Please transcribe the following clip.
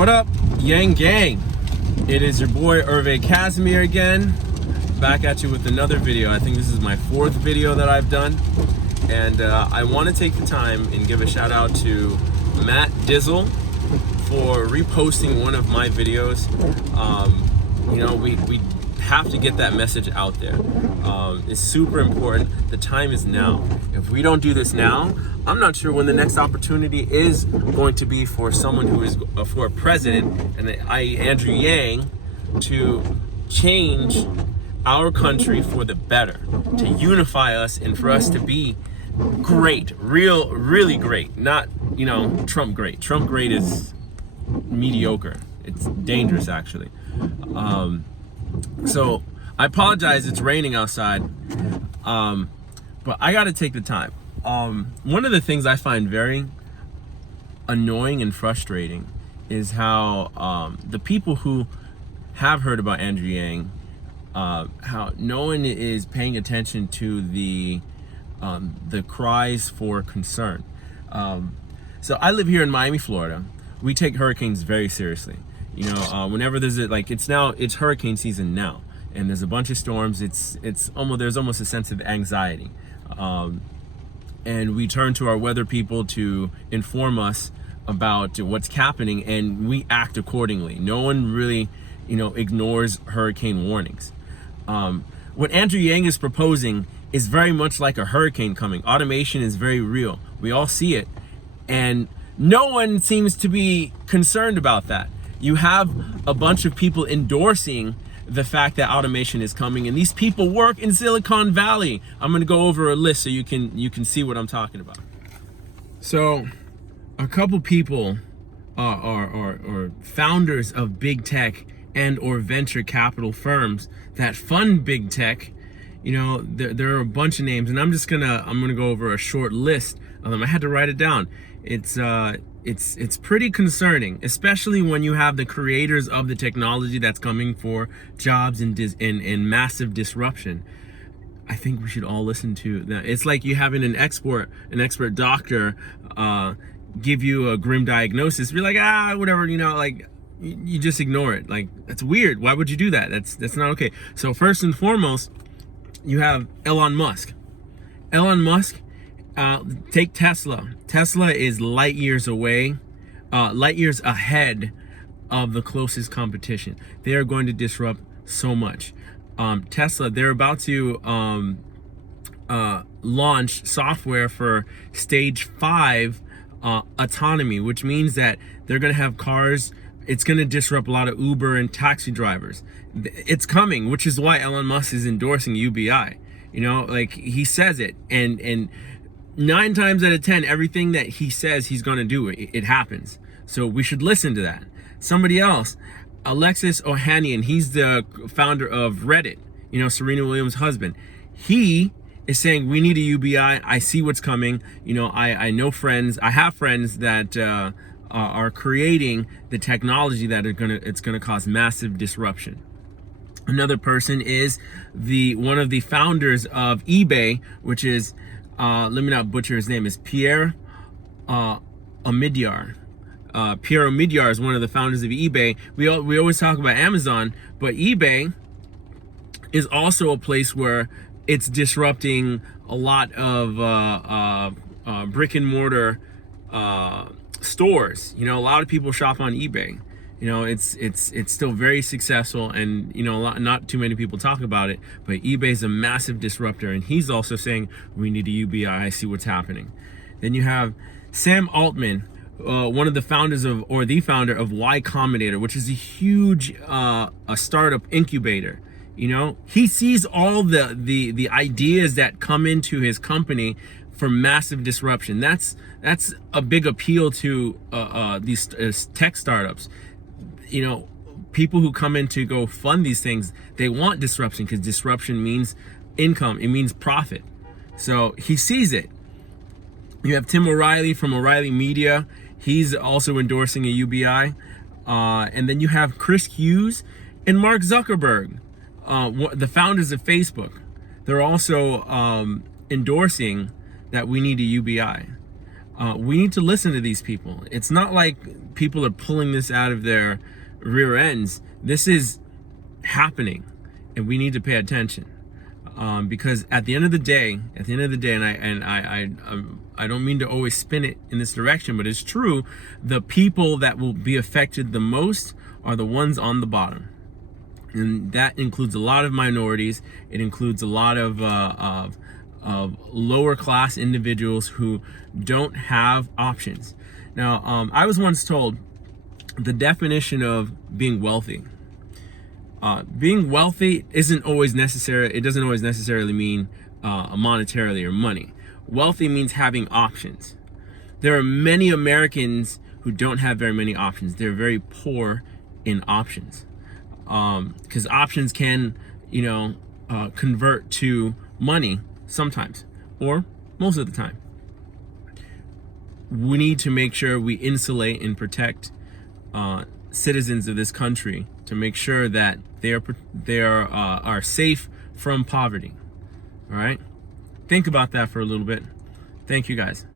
What up, Yang Gang? It is your boy Hervé Casimir again, back at you with another video. I think this is my fourth video that I've done, and I want to take the time and give a shout out to Matt Dizzle for reposting one of my videos. We have to get that message out there. It's super important. The time is now. If we don't do this now, I'm not sure when the next opportunity is going to be for someone who is for a president, and i.e. Andrew Yang, to change our country for the better, to unify us and for us to be great, really great, not, Trump great. Trump great is mediocre. It's dangerous, actually. So I apologize, it's raining outside, but I gotta take the time. One of the things I find very annoying and frustrating is how the people who have heard about Andrew Yang, how no one is paying attention to the cries for concern. So I live here in Miami, Florida. We take hurricanes very seriously. Whenever there's it's hurricane season now, and there's a bunch of storms. There's almost a sense of anxiety, and we turn to our weather people to inform us about what's happening, and we act accordingly. No one really, ignores hurricane warnings. What Andrew Yang is proposing is very much like a hurricane coming. Automation is very real. We all see it, and no one seems to be concerned about that. You have a bunch of people endorsing the fact that automation is coming, and these people work in Silicon Valley. I'm going to go over a list so you can see what I'm talking about. So, a couple people are founders of big tech and or venture capital firms that fund big tech. There are a bunch of names, and I'm gonna go over a short list of them. I had to write it down. It's pretty concerning, especially when you have the creators of the technology that's coming for jobs and massive disruption. I think we should all listen to that. It's like you having an expert doctor give you a grim diagnosis. Be like, whatever, you just ignore it. Like, that's weird. Why would you do that? That's not okay. So first and foremost, you have Elon Musk. Take Tesla. Tesla is light years ahead of the closest competition. They are going to disrupt so much. Tesla, they're about to launch software for stage 5 autonomy, which means that they're going to have cars. It's going to disrupt a lot of Uber and taxi drivers. It's coming, which is why Elon Musk is endorsing UBI. He says it, and 9 times out of 10, everything that he says he's going to do, it happens. So we should listen to that. Somebody else, Alexis Ohanian, he's the founder of Reddit, Serena Williams' husband. He is saying we need a UBI. I see what's coming. I know friends. I have friends that are creating the technology that it's gonna cause massive disruption. Another person is one of the founders of eBay, which is let me not butcher his name, is Pierre Omidyar. Pierre Omidyar is one of the founders of eBay. We always talk about Amazon, but eBay is also a place where it's disrupting a lot of brick and mortar stores. A lot of people shop on eBay. It's still very successful, and not too many people talk about it, but eBay is a massive disruptor, and he's also saying we need a UBI. I see what's happening. Then you have Sam Altman, one of the founders the founder of Y Combinator, which is a huge a startup incubator. He sees all the ideas that come into his company for massive disruption. That's a big appeal to these tech startups. People who come in to go fund these things, they want disruption, because disruption means income, it means profit. So he sees it. You have Tim O'Reilly from O'Reilly Media. He's also endorsing a UBI. And then you have Chris Hughes and Mark Zuckerberg, the founders of Facebook. They're also endorsing that we need a UBI. We need to listen to these people. It's not like people are pulling this out of their rear ends. This is happening, and we need to pay attention. Because at the end of the day, and I don't mean to always spin it in this direction, but it's true. The people that will be affected the most are the ones on the bottom, and that includes a lot of minorities. It includes a lot of lower class individuals who don't have options. Now, I was once told the definition of being wealthy. Being wealthy isn't always necessary. It doesn't always necessarily mean monetarily or money. Wealthy means having options. There are many Americans who don't have very many options. They're very poor in options, because options can, convert to money sometimes, or most of the time. We need to make sure we insulate and protect citizens of this country to make sure that they are safe from poverty. All right, think about that for a little bit. Thank you, guys.